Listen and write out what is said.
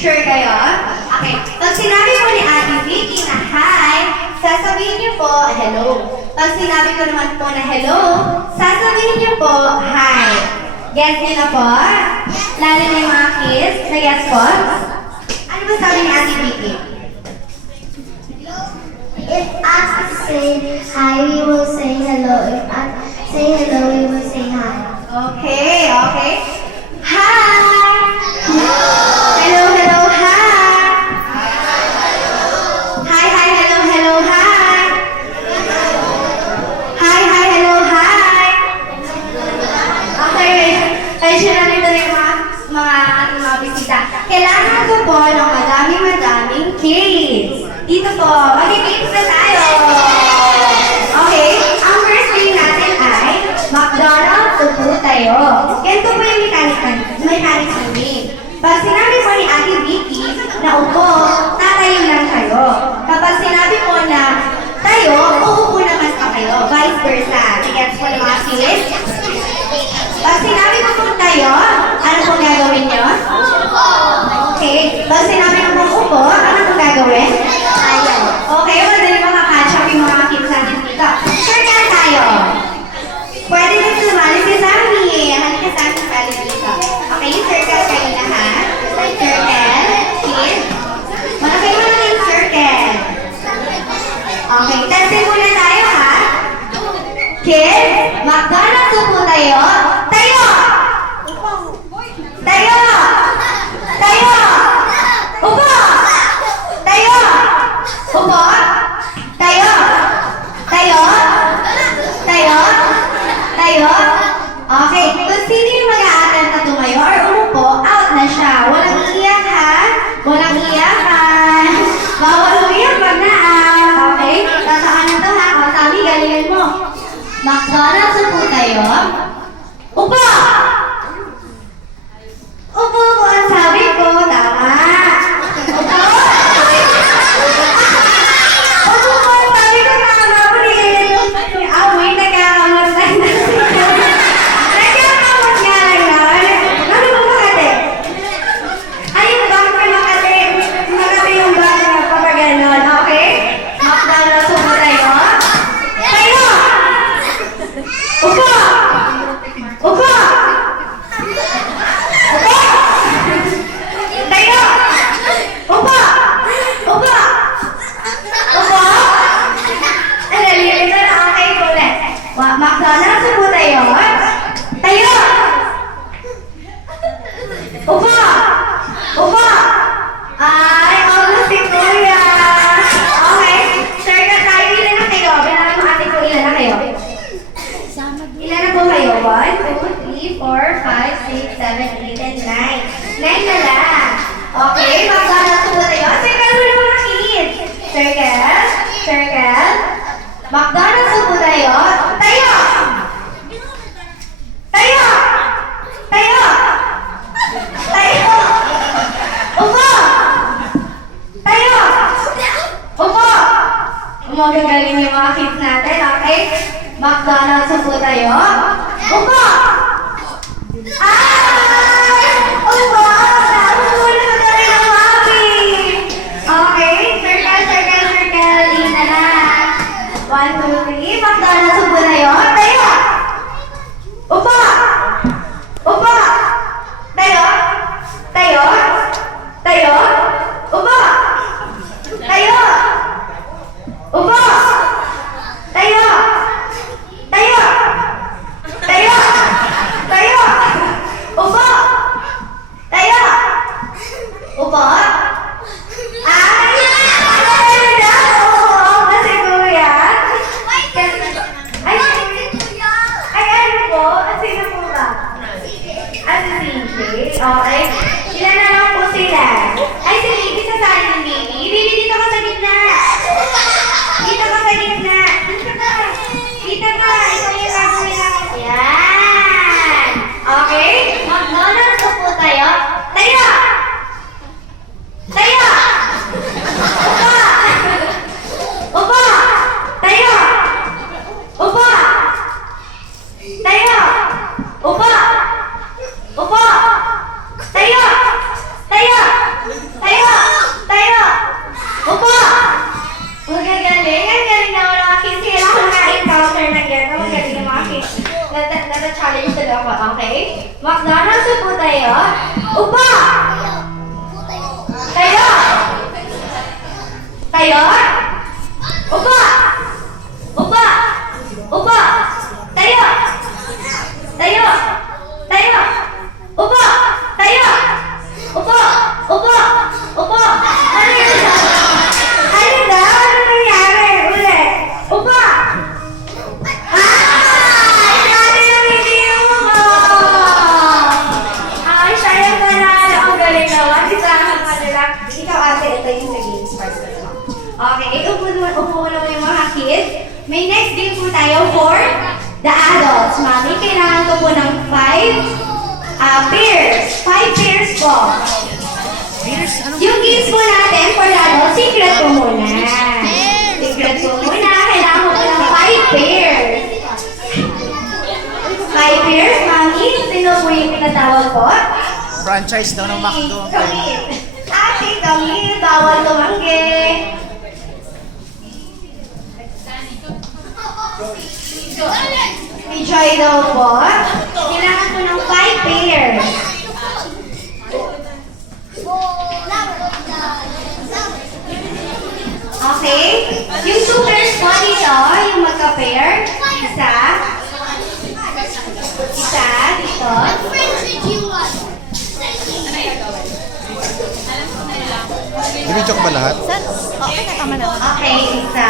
Sure kayo? Okay. Pag sinabi po ni Ate Vicky na hi, sasabihin niyo po hello. Pag sinabi ko naman po na hello, sasabihin niyo po hi. Guess niyo na po? Lalo na yung mga kids. Na-guess po? Ano ba sabi ni Ate Vicky? If Ate say hi, we will say hello. If Ate say hello, we will say hi. Okay, okay. Hi! Hello, hello, hi! Hi, hi, hello, hello, hi! Hi, hi, hello, hi! Okay, medyo na nito rin mga bisita. Kailangan ko po ng madaming kids. Dito po, mag-games na tayo! Okay, ang first game natin ay McDonald's tupo tayo. Ganito po yung mechanics ng game. Pag sinabi po ni Ate Vicky na upo, tatayo lang kayo. Kapag sinabi po na tayo, uupo naman pa kayo. Vice versa. Nagets po ng mga kids? Pag sinabi ko po tayo, ano pong gagawin nyo? Okay. Pag sinabi ko po upo, ano pong gagawin? Okay, madali makakatch up yung mga kids natin dito. Circle tayo. Pwede din sumali si Sammy. Halika sa akin sali dito. Okay, circle kayo lahat. Circle. Kids. Malaki mo lang yung circle. Okay, testing muna tayo ha. Kids, McDonald's upo tayo. Tayo! Tayo! Tayo! Upo! Tayo! Upo! Tayo! Tayo! Tayo! Tayo? Okay, kung sino yung mag-a-attempt na tumayo or umupo, out na siya. Walang iyak ha? Walang iyakan. Bawal umiyak pag na-out. Okay? Tataan na to ha. O, Sammy, galingan mo. McDonald's upo tayo. Upo! Upo po ang sabi ko. Tama. Upo! Upo po ang sabi ko. Tama po ni Amoy. Nagkakamot lang na. Nagkakamot nga lang na. Ano po Makate? Ayun ba? Makate. Makate yung bata na papaganon. Okay? McDonald's upo tayo. Tayo! Upo! Upo! Upo! Tayo! Upo! Upo! Upo! Ang nalilito na okay ulit. McDonald's upo tayo. Tayo! Upo! Upo! Ay, almost si Kuya. Okay. Circle tayo. Ilan na kayo? Binalan mo ate ko ilan na kayo? Ilan na po kayo? 1, 2, 3, 4, 5, 6, 7, 8, and 9. 9 na lang. Okay, McDonald's po tayo. Circle mo na mga kids. Circle. Circle. McDonald's po tayo. Tayo! Tayo! Tayo! Tayo! Upo! Tayo! Upo! Magagaling yung mga kids natin, okay? McDonald's po tayo. Upo! Ay! Upo! Nahuli mo na rin ang mami! Okay, circle, circle, circle. Lina na. 1, 2, 3. McDonald's po tayo. Tayo! Upo! Upo! Tayo! Tayo! Tayo! Upo! Tayo! Upo! Tayo! Tayo! Tayo! nata-challenge talaga ako, okay? McDonald's po tayo. Upa! Tayo! Tayo! Upa! Upa! Upa! Tayo! Tayo! Tayo! Upa! Tayo! Upa! Upa! Upa! Ano yun? Ano daw? Ano nangyari? Ulit! Upa! Sabi ng video mo! Ay, siya yung panalo. Ang galing naman. Isahan ka nila. Ikaw ate, ito yung sa games part ko. Okay, upo naman yung mga kids. May next game po tayo for the adults. Mami, kailangan ko po ng 5 pairs. 5 pairs po. Yung games po natin for the adults, secret po muna. Secret po muna. Kailangan ko po ng 5 pairs. 5 pairs, Mami. Sino po yung pinatawag po? Franchise daw ng McDo. Kami. Ate, kami. Bawal tumanggi. May Joy daw po. Kailangan ko ng 5 pairs. Okay? Yung 2 pairs po dito, yung magka-pair. Isa. Isa, dito. Binidyo ko ba lahat? Okay, isa.